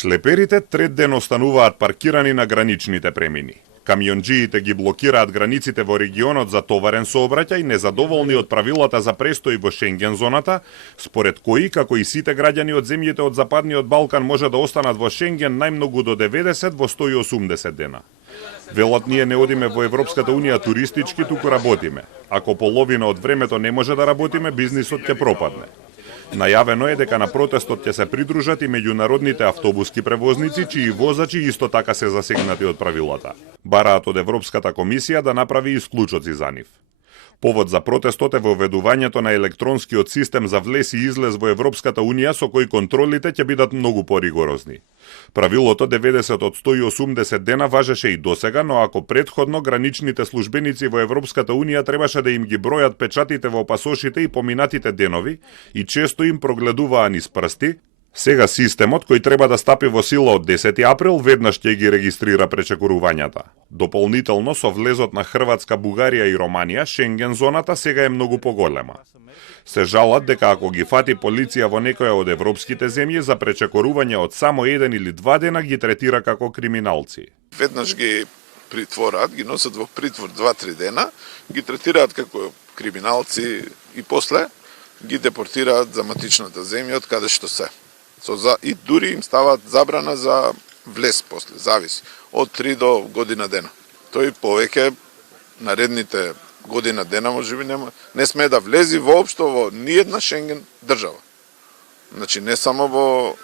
Шлеперите трет ден остануваат паркирани на граничните премини. Камионџиите ги блокираат границите во регионот за товарен сообраќај, незадоволни од правилата за престој во Шенген зоната, според кои, како и сите граѓани од земјите од Западниот Балкан може да останат во Шенген најмногу до 90 во 180 дена. Велат, ние не одиме во Европската Унија туристички, туку работиме. Ако половина од времето не може да работиме, бизнисот ќе пропадне. Најавено е дека на протестот ќе се придружат и меѓународните автобуски превозници, чии возачи исто така се засегнати од правилата. Бараат од Европската комисија да направи исклучоци за нив. Повод за протестот е воведувањето на електронскиот систем за влез и излез во Европската Унија, со кој контролите ќе бидат многу поригорозни. Правилото 90 од 180 дена важеше и досега, но ако претходно граничните службеници во Европската Унија требаше да им ги бројат печатите во пасошите и поминатите денови и често им прогледуваа низ прсти, сега системот, кој треба да стапи во сила од 10 април, веднаш ќе ги регистрира пречекорувањата. Дополнително, со влезот на Хрватска, Бугарија и Романија, Шенген зоната сега е многу поголема. Се жалат дека ако ги фати полиција во некоја од европските земји за пречекорување од само 1 или 2 дена, ги третира како криминалци. Веднаш ги притвораат, ги носат во притвор 2-3 дена, ги третираат како криминалци и после ги депортираат за матичната земја од каде што се. И дури им стават забрана за влез после, зависи, од 3 до година дена. Тој повеќе наредните година дена можеби не смее да влези воопшто во ниедна Шенген држава. Значи не само во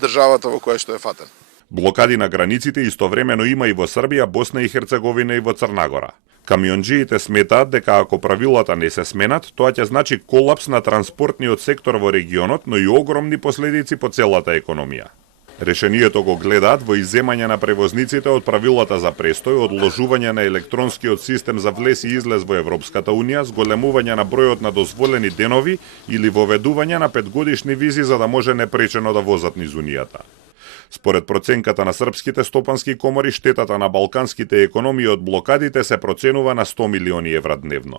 државата во која што е фатен. Блокади на границите истовремено има и во Србија, Босна и Херцеговина и во Црнагора. Камионџиите сметаат дека ако правилата не се сменат, тоа ќе значи колапс на транспортниот сектор во регионот, но и огромни последици по целата економија. Решението го гледаат во изземање на превозниците од правилата за престој, одложување на електронскиот систем за влез и излез во Европската Унија, зголемување на бројот на дозволени денови или воведување на 5-годишни визи за да може непречено да возат низ Унијата. Според проценката на српските стопански комори, штетата на балканските економии од блокадите се проценува на 100 милиони евра дневно.